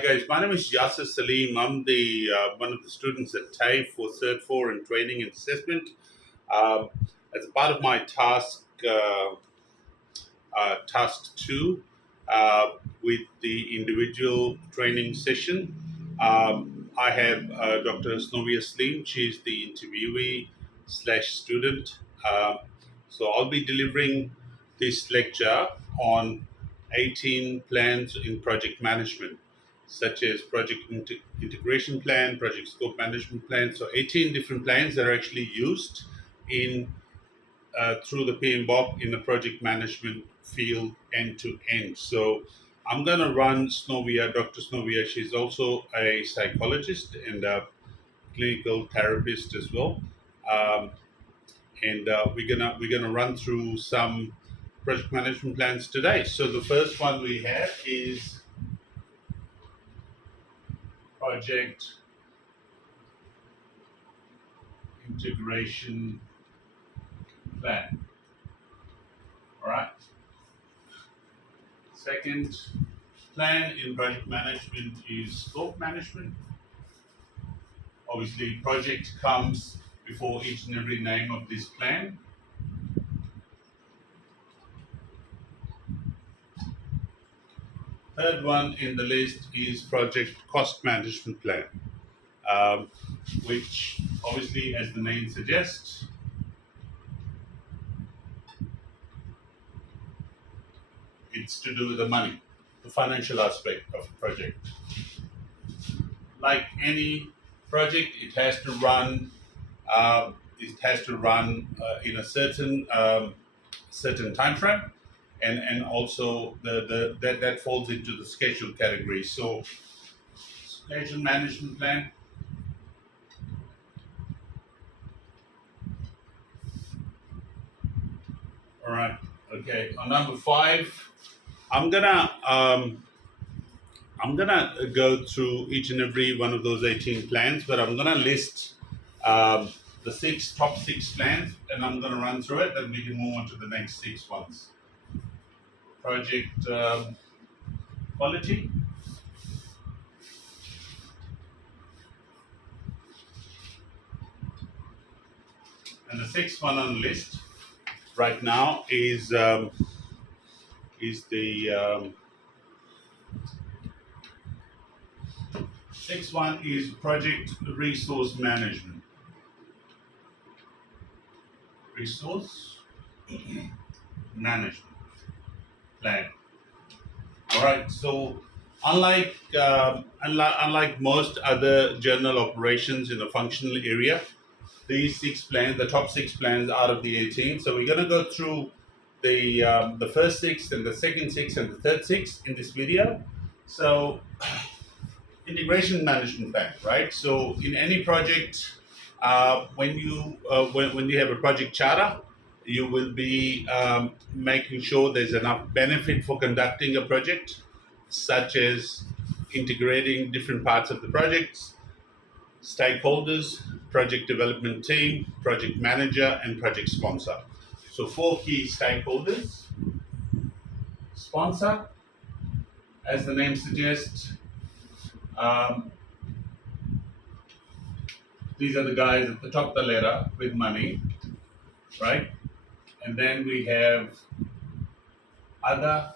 Hi guys, my name is Yasser Salim. I'm the one of the students at TAFE for Cert 4 in Training and Assessment. Um, as a part of my task 2 with the individual training session, I have Dr. Snovia Slim. She's the interviewee slash student. So I'll be delivering this lecture on 18 plans in project management, such as project integration plan, project scope management plan. So 18 different plans that are actually used in through the PMBOK in the project management field end to end. So I'm going to run Snovia, Dr. Snovia. She's also a psychologist and a clinical therapist as well. Um, and we're gonna run through some project management plans today. So the first one we have is project integration plan. All right. Second plan in project management is scope management. Obviously, project comes before each and every name of this plan. Third one in the list is project cost management plan, um, which obviously, as the name suggests, it's to do with the money, the financial aspect of a project. Like any project, it has to run. In a certain time frame, and also that falls into the schedule category. So schedule management plan. All right. Okay. On number 5, I'm gonna um, I'm gonna go through each and every one of those 18 plans, but I'm gonna list the top six plans, and I'm gonna run through it. Then we can move on to the next 6 ones. Project quality. And the sixth one on the list right now is the sixth one is project resource management. Resource management plan. All right. So unlike most other journal operations in the functional area, these 6 plans, the top 6 plans out of the 18. So we're going to go through the first 6 and the second 6 and the third 6 in this video. So integration management plan, right? So in any project, when you have a project charter, you will be making sure there's enough benefit for conducting a project, such as integrating different parts of the projects, stakeholders, project development team, project manager, and project sponsor. So 4 key stakeholders. Sponsor, as the name suggests, these are the guys at the top of the ladder with money, right? And then we have other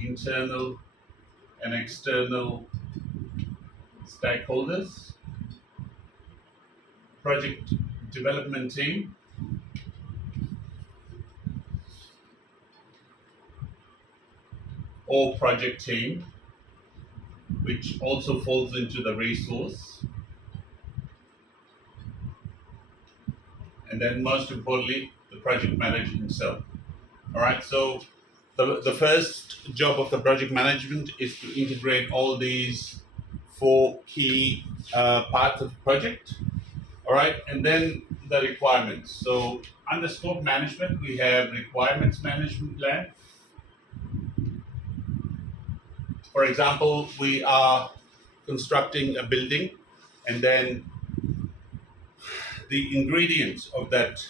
internal and external stakeholders, project development team, or project team, which also falls into the resource. And then most importantly, the project manager himself. All right, so the first job of the project management is to integrate all these 4 key parts of the project. All right, and then the requirements. So under scope management, we have requirements management plan. For example, we are constructing a building, and then the ingredients of that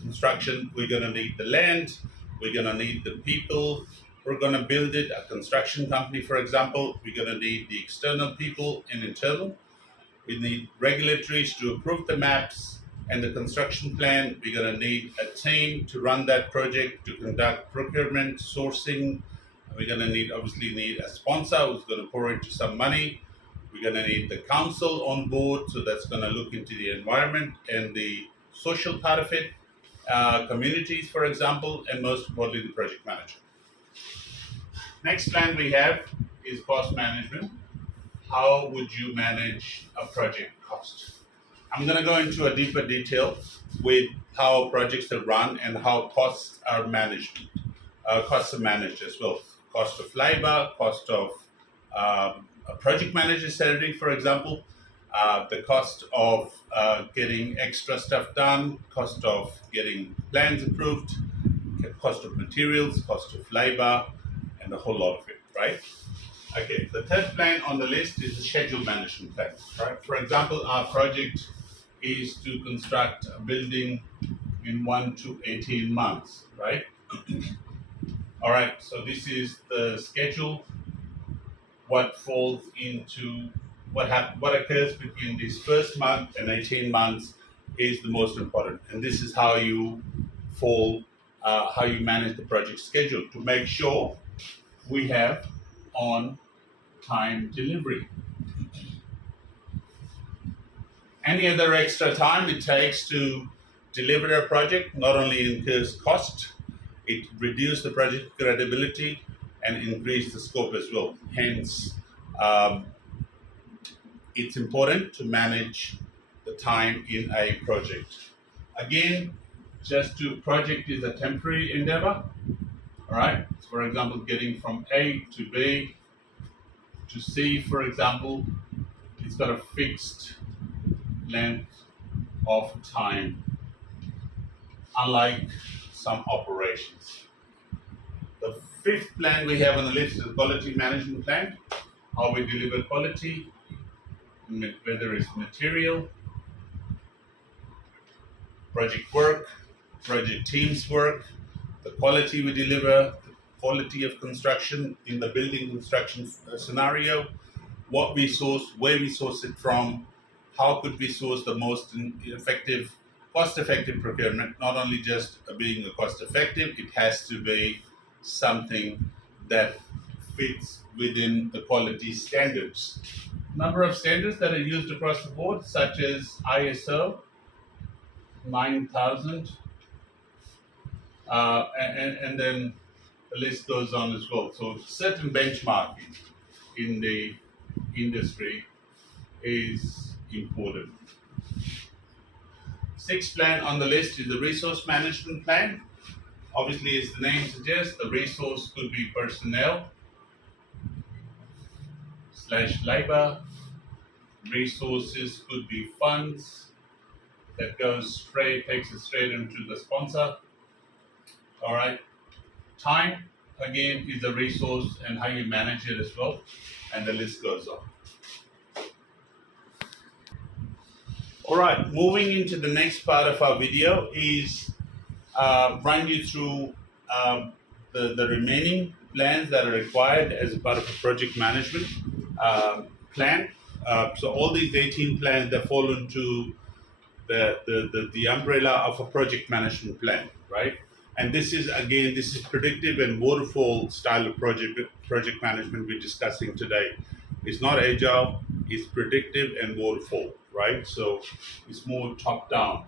construction, we're going to need the land, we're going to need the people, we're going to build it, a construction company, for example, we're going to need the external people and internal. We need regulatories to approve the maps and the construction plan. We're going to need a team to run that project, to conduct procurement, sourcing. We're going to obviously need a sponsor who's going to pour into some money. We're going to need the council on board, so that's going to look into the environment and the social part of it, communities, for example, and most importantly, the project manager. Next plan we have is cost management. How would you manage a project cost? I'm going to go into a deeper detail with how projects are run and how costs are managed. Costs are managed as well. Cost of labor, cost of a project manager's salary, for example, the cost of getting extra stuff done, cost of getting plans approved, cost of materials, cost of labor, and a whole lot of it, right? Okay, the third plan on the list is the schedule management plan, right? For example, our project is to construct a building in 1 to 18 months, right? All right, so this is the schedule. What falls into what occurs between this first month and 18 months is the most important, and this is how you how you manage the project schedule to make sure we have on time delivery. Any other extra time it takes to deliver a project not only incurs cost, it reduces the project credibility and increase the scope as well. Hence, it's important to manage the time in a project. Again, project is a temporary endeavor. All right. For example, getting from A to B to C, for example, it's got a fixed length of time, unlike some operations. The fifth plan we have on the list is the quality management plan. How we deliver quality, whether it's material, project work, project teams work, the quality we deliver, the quality of construction in the building construction scenario, what we source, where we source it from, how could we source the most effective, cost-effective procurement, not only just being cost-effective, it has to be something that fits within the quality standards. Number of standards that are used across the board, such as ISO 9000, and then the list goes on as well. So certain benchmarking in the industry is important. Sixth plan on the list is the resource management plan. Obviously, as the name suggests, the resource could be personnel / labor. Resources could be funds that takes it straight into the sponsor. All right. Time, again, is a resource and how you manage it as well. And the list goes on. All right, moving into the next part of our video is run you through the remaining plans that are required as a part of a project management plan. So all these 18 plans that fall into the umbrella of a project management plan, right? And this is predictive and waterfall style of project management we're discussing today. It's not agile, it's predictive and waterfall, right? So it's more top down.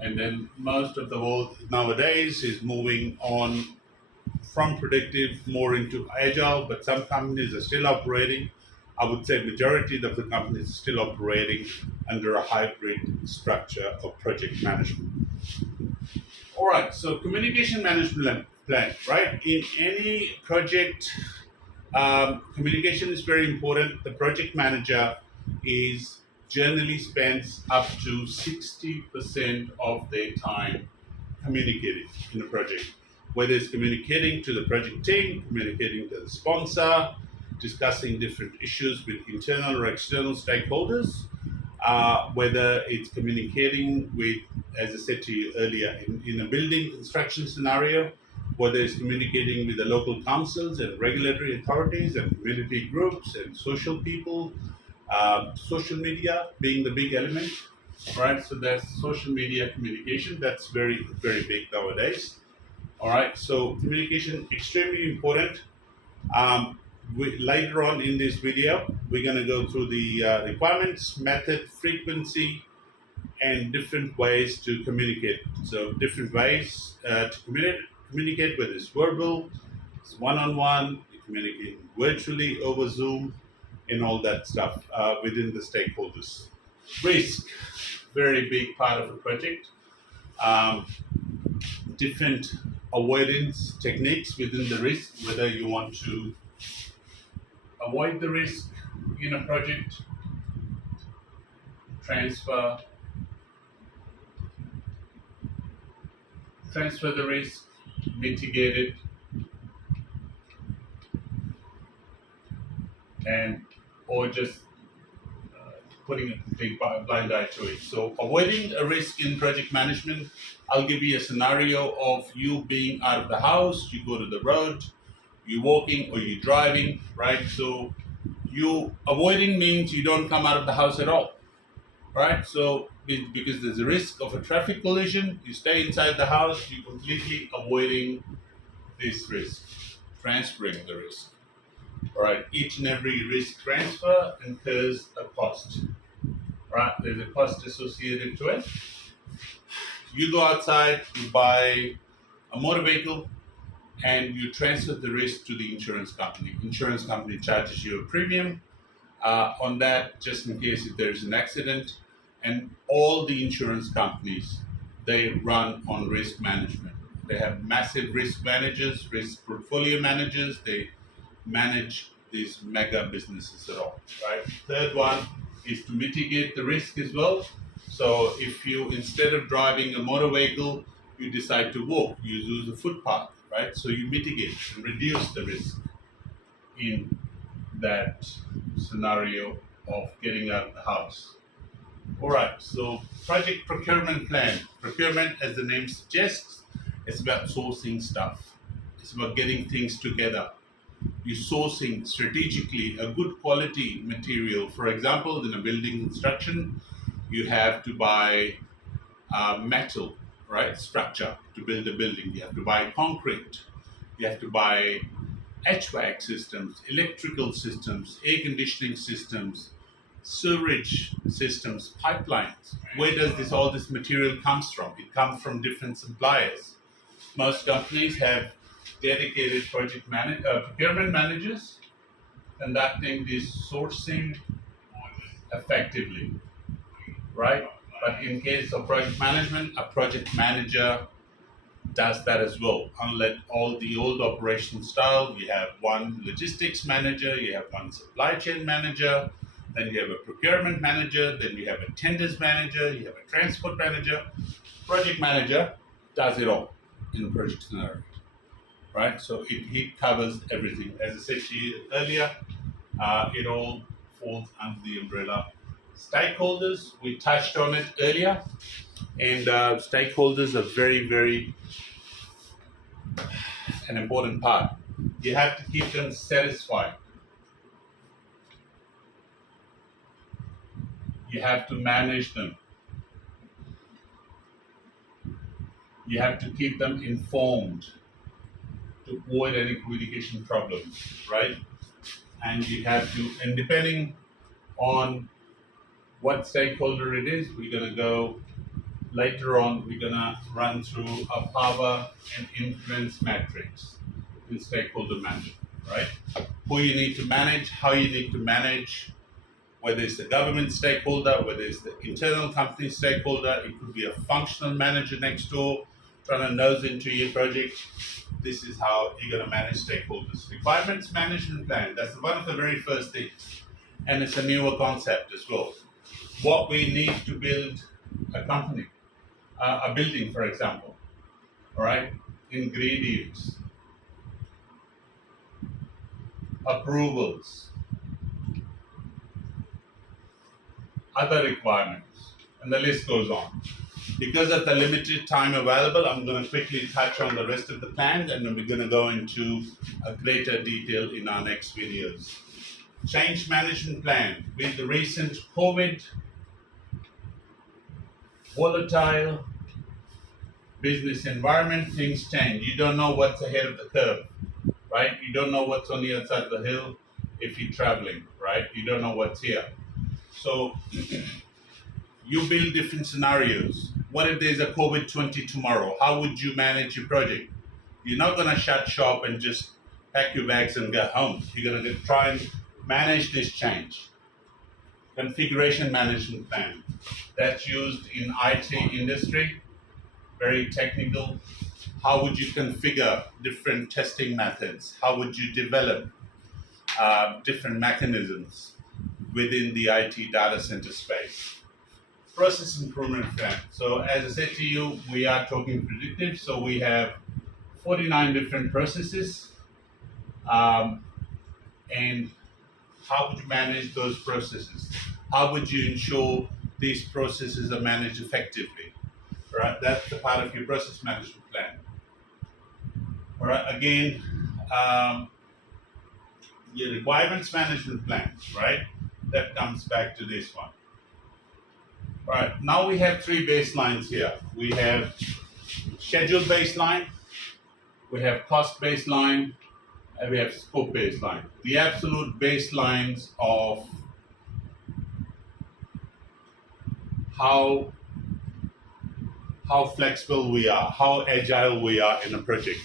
And then most of the world nowadays is moving on from predictive more into agile, but some companies are still operating. I would say majority of the companies are still operating under a hybrid structure of project management. All right, so communication management plan, right? In any project, communication is very important. The project manager is generally spends up to 60% of their time communicating in a project, whether it's communicating to the project team, communicating to the sponsor, discussing different issues with internal or external stakeholders, whether it's communicating with, as I said to you earlier, in a building construction scenario, whether it's communicating with the local councils and regulatory authorities and community groups and social people, social media being the big element, right? So that's social media communication. That's very, very big nowadays. All right. So communication extremely important. Later on in this video, we're going to go through the requirements, method, frequency, and different ways to communicate. So different ways to communicate, whether it's verbal, it's one-on-one, you communicate virtually over Zoom, and all that stuff within the stakeholders. Risk, very big part of the project. Um, Different avoidance techniques within the risk, whether you want to avoid the risk in a project, transfer the risk, mitigate it, and or just putting a complete blind eye to it. So avoiding a risk in project management, I'll give you a scenario of you being out of the house, you go to the road, you're walking or you're driving, right? So you avoiding means you don't come out of the house at all, right? So because there's a risk of a traffic collision, you stay inside the house, you're completely avoiding this risk, transferring the risk. All right, each and every risk transfer incurs a cost, right? There's a cost associated to it. You go outside, you buy a motor vehicle, and you transfer the risk to the insurance company. Insurance company charges you a premium on that, just in case if there's an accident. And all the insurance companies, they run on risk management. They have massive risk managers, risk portfolio managers. They manage these mega businesses at all, right? Third one is to mitigate the risk as well. So if you, instead of driving a motor vehicle, you decide to walk, you use a footpath, right? So you mitigate and reduce the risk in that scenario of getting out of the house. All right, so project procurement plan. Procurement, as the name suggests, it's about sourcing stuff. It's about getting things together. You're sourcing strategically a good quality material. For example, in a building construction, you have to buy metal, right? Structure to build a building. You have to buy concrete. You have to buy HVAC systems, electrical systems, air conditioning systems, sewerage systems, pipelines. Where does all this material comes from? It comes from different suppliers. Most companies have dedicated procurement managers conducting this sourcing effectively, right? But in case of project management, a project manager does that as well. Unlike all the old operation style, you have one logistics manager, you have one supply chain manager, then you have a procurement manager, then you have a tenders manager, you have a transport manager. Project manager does it all in a project scenario, right? So it covers everything. As I said to you earlier, it all falls under the umbrella. Stakeholders, we touched on it earlier, and stakeholders are very, very an important part. You have to keep them satisfied. You have to manage them. You have to keep them informed to avoid any communication problems, right? And you have to, and depending on what stakeholder it is, we're going to go later on, we're going to run through a power and influence matrix in stakeholder management, right? Who you need to manage, how you need to manage, whether it's the government stakeholder, whether it's the internal company stakeholder, it could be a functional manager next door trying to nose into your project. This is how you're going to manage stakeholders. Requirements management plan, that's one of the very first things. And it's a newer concept as well. What we need to build a company, a building, for example, all right? Ingredients, approvals, other requirements, and the list goes on. Because of the limited time available, I'm going to quickly touch on the rest of the plans, and then we're going to go into a greater detail in our next videos. Change management plan. With the recent COVID, volatile business environment, things change. You don't know what's ahead of the curve, right? You don't know what's on the other side of the hill if you're traveling, right? You don't know what's here. So you build different scenarios. What if there's a COVID-20 tomorrow? How would you manage your project? You're not going to shut shop and just pack your bags and go home. You're going to try and manage this change. Configuration management plan. That's used in IT industry, very technical. How would you configure different testing methods? How would you develop different mechanisms within the IT data center space? Process improvement plan. So as I said to you, we are talking predictive. So we have 49 different processes. And how would you manage those processes? How would you ensure these processes are managed effectively? Right? That's the part of your process management plan. All right. Again, your requirements management plan, right? That comes back to this one. All right, now we have three baselines here. We have schedule baseline, we have cost baseline, and we have scope baseline. The absolute baselines of how flexible we are, how agile we are in a project,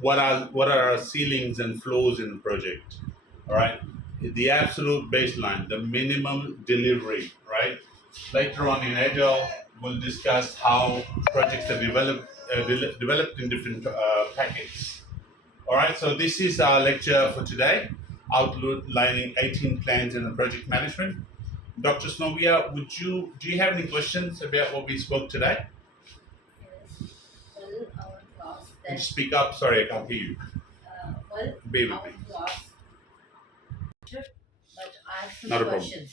what are our ceilings and floors in the project. All right, the absolute baseline, the minimum delivery, right? Later on in Agile, we'll discuss how projects are developed in different packets. All right, so this is our lecture for today, outlining 18 plans in the project management. Dr. Snovia, do you have any questions about what we spoke today? Yes. Well, I want to ask Can you that. speak up? Sorry, I can't hear you. Well, Bear I with me. want to ask, but I have some Not a problem. questions.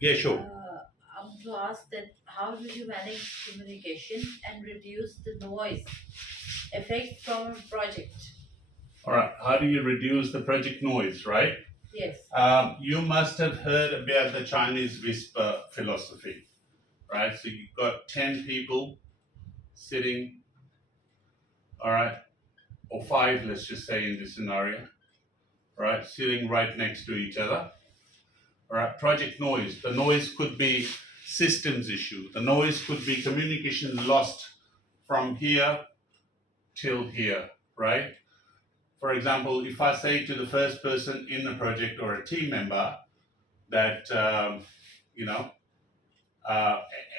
Yeah, sure. I want to ask that how do you manage communication and reduce the noise effect from a project? All right, how do you reduce the project noise, right? Yes. You must have heard about the Chinese whisper philosophy, right? So you've got 10 people sitting, all right, or 5, let's just say in this scenario, all right, sitting right next to each other. All right, project noise. The noise could be systems issue. The noise could be communication lost from here till here, right? For example, if I say to the first person in the project or a team member that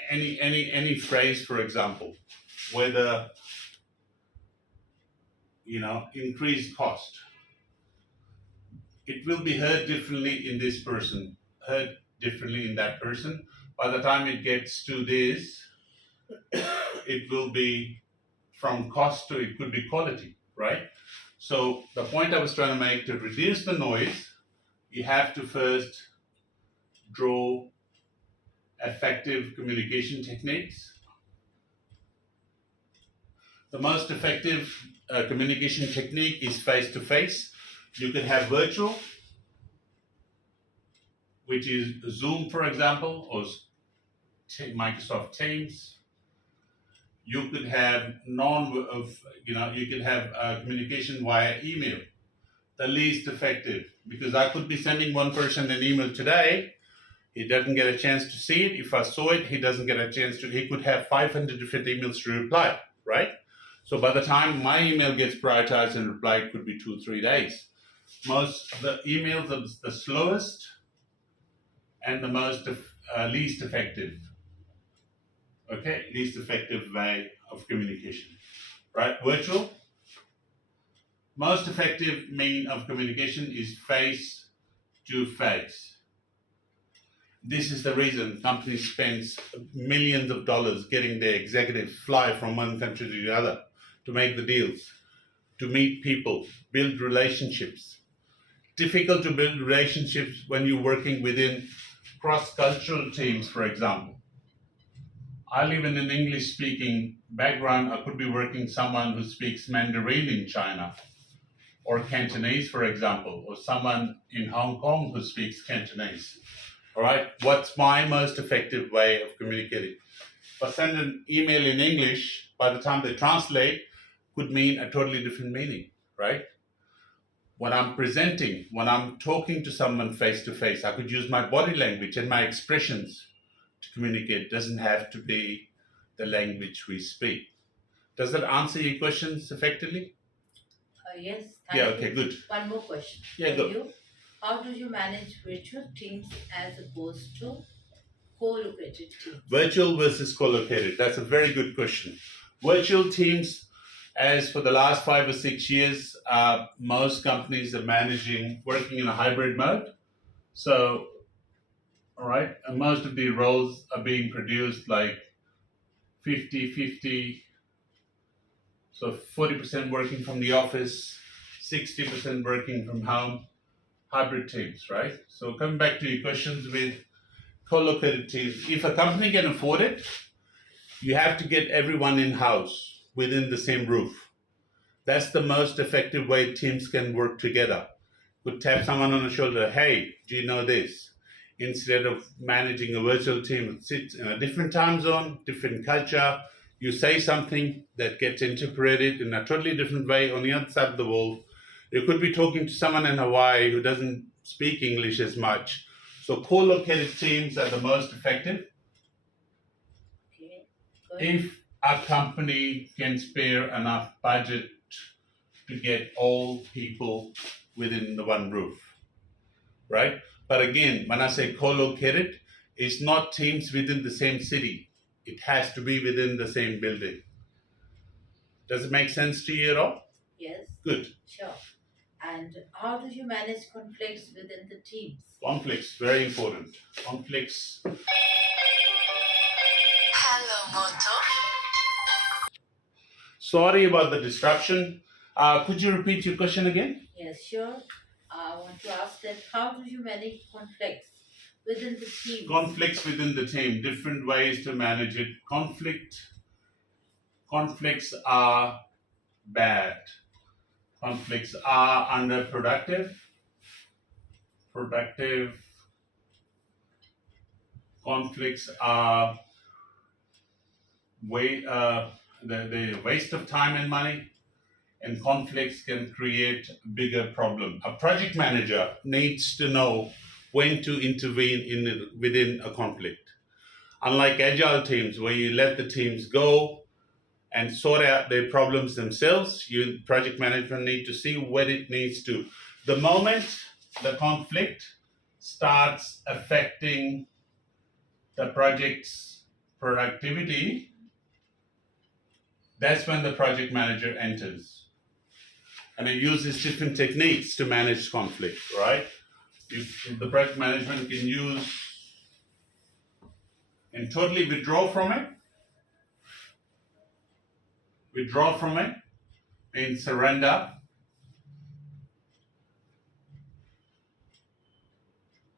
any phrase, for example, whether increased cost, it will be heard differently in this person, heard differently in that person. By the time it gets to this, it will be from cost to it could be quality, right? So the point I was trying to make, to reduce the noise, you have to first draw effective communication techniques. The most effective communication technique is face-to-face. You can have virtual, which is Zoom, for example, or Microsoft Teams. You could have communication via email, the least effective, because I could be sending one person an email today. He doesn't get a chance to see it. If I saw it, he doesn't get a chance to. He could have 500 different emails to reply, right? So by the time my email gets prioritized and replied, it could be 2-3 days. Most of the emails are the slowest and the most least effective. Okay, least effective way of communication, right? Virtual. Most effective mean of communication is face to face. This is the reason companies spend millions of dollars getting their executives fly from one country to the other to make the deals, to meet people, build relationships. Difficult to build relationships when you're working within cross-cultural teams, for example. I live in an English speaking background. I could be working someone who speaks Mandarin in China or Cantonese, for example, or someone in Hong Kong who speaks Cantonese. All right, what's my most effective way of communicating? If I send an email in English, by the time they translate, could mean a totally different meaning, right? When I'm presenting, when I'm talking to someone face to face, I could use my body language and my expressions to communicate. It doesn't have to be the language we speak. Does that answer your questions effectively? Yes, Yeah, thank okay, you. good. One more question Yeah, for good. you. How do you manage virtual teams as opposed to co-located teams? Virtual versus co-located. That's a very good question. Virtual teams, as for the last 5 or 6 years, most companies are working in a hybrid mode. So, all right, and most of the roles are being produced like 50-50. So 40% working from the office, 60% working from home, hybrid teams, right? So coming back to your questions with co-located teams, if a company can afford it, you have to get everyone in-house within the same roof. That's the most effective way teams can work together. Could tap someone on the shoulder, hey, do you know this? Instead of managing a virtual team that sits in a different time zone, different culture, you say something that gets interpreted in a totally different way on the other side of the world. You could be talking to someone in Hawaii who doesn't speak English as much. So co-located teams are the most effective Okay, good. if a company can spare enough budget to get all people within the one roof, right? But again, when I say co-located, it's not teams within the same city. It has to be within the same building. Does it make sense to you at all? Yes, Good. sure. And how do you manage conflicts within the teams? Conflicts, very important. Conflicts. Hello, Moto. Sorry about the disruption. Could you repeat your question again? Yes, sure. I want to ask that how do you manage conflicts within the teams? Conflicts within the team, different ways to manage it. Conflicts are bad. Conflicts are underproductive. Productive conflicts are the waste of time and money, and conflicts can create a bigger problem. A project manager needs to know when to intervene within a conflict. Unlike agile teams, where you let the teams go and sort out their problems themselves, you project management need to see when it needs to. The moment the conflict starts affecting the project's productivity, that's when the project manager enters. And it uses different techniques to manage conflict, right? The project management can use and totally withdraw from it, and surrender,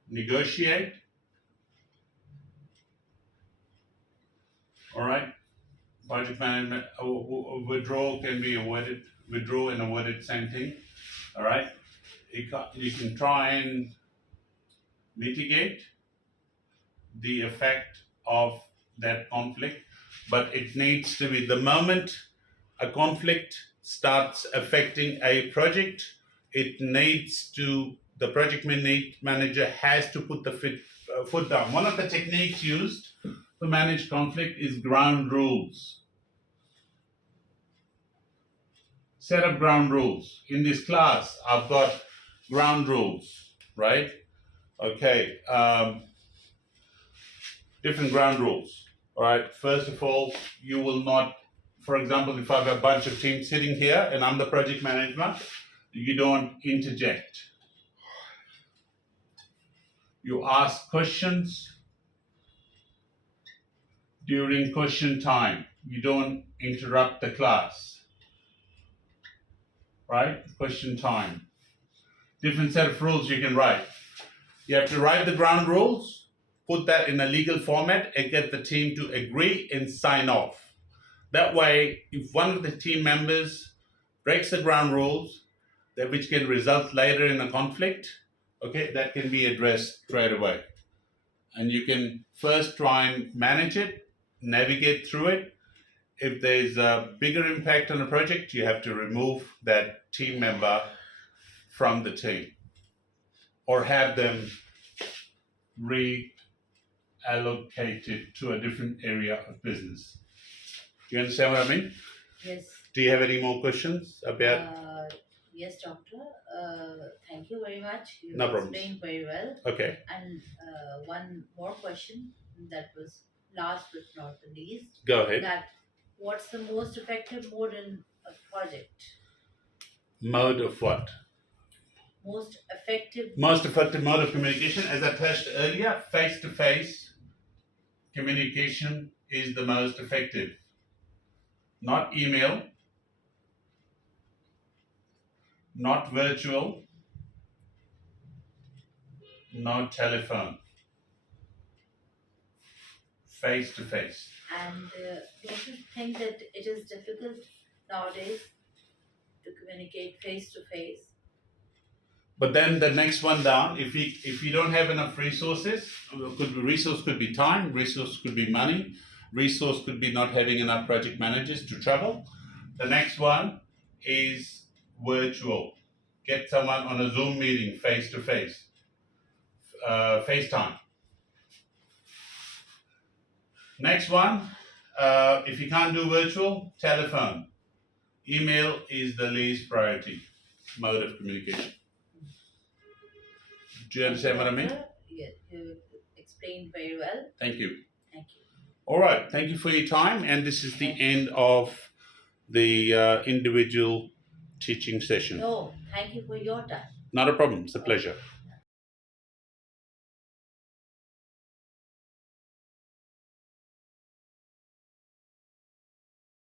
negotiate, all right? Project management, withdrawal can be avoided, withdraw and avoid it, same thing, all right? You can try and mitigate the effect of that conflict, but it needs to be the moment a conflict starts affecting a project, the project manager has to put the foot down. One of the techniques used to manage conflict is ground rules. Set up ground rules. In this class, I've got ground rules, right? Okay, different ground rules. All right, first of all, you will not, for example, if I have a bunch of teams sitting here and I'm the project manager, you don't interject. You ask questions during question time. You don't interrupt the class, right? Question time. Different set of rules you can write. You have to write the ground rules, put that in a legal format and get the team to agree and sign off. That way, if one of the team members breaks the ground rules, that which can result later in a conflict, okay, that can be addressed straight away. And you can first try and manage it, navigate through it. If there's a bigger impact on a project, you have to remove that team member from the team or have them reallocated to a different area of business. Do you understand what I mean? Yes. Do you have any more questions about? Yes, doctor. Thank you very much. You No problems. explained very well. Okay. And one more question that was last but not the least. Go ahead. That what's the most effective mode in a project? Mode of what? Most effective Mode of communication, as I touched earlier, face-to-face communication is the most effective. Not email, not virtual, not telephone. Face-to-face. And don't you think that it is difficult nowadays to communicate face to face? But then the next one down, if you don't have enough resources, resource could be time, resource could be money, resource could be not having enough project managers to travel. The next one is virtual. Get someone on a Zoom meeting face to face, FaceTime. Next one, if you can't do virtual, telephone. Email is the least priority mode of communication. Do you understand what I mean? Yes, you explained very well. Thank you. Thank you. All right. Thank you for your time. And this is the end of the individual teaching session. No, thank you for your time. Not a problem. It's a pleasure.